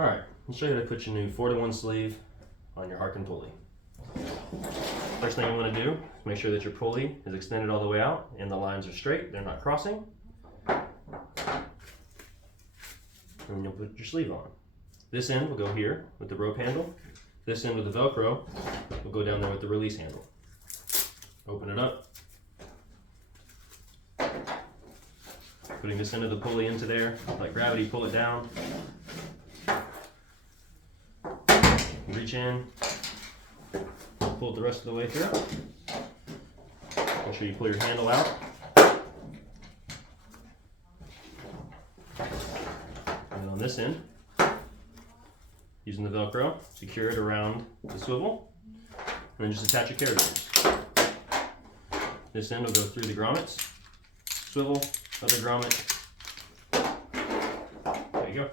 Alright, I'll show you how to put your new 4-to-1 sleeve on your Harken pulley. First thing you want to do is make sure that your pulley is extended all the way out and the lines are straight, they're not crossing. And you'll put your sleeve on. This end will go here with the rope handle. This end with the Velcro will go down there with the release handle. Open it up. Putting this end of the pulley into there, let gravity pull it down. Reach in, pull it the rest of the way through. Make sure you pull your handle out. And on this end, using the Velcro, secure it around the swivel, and then just attach your carabiners. This end will go through the grommets, swivel, other grommet. There you go.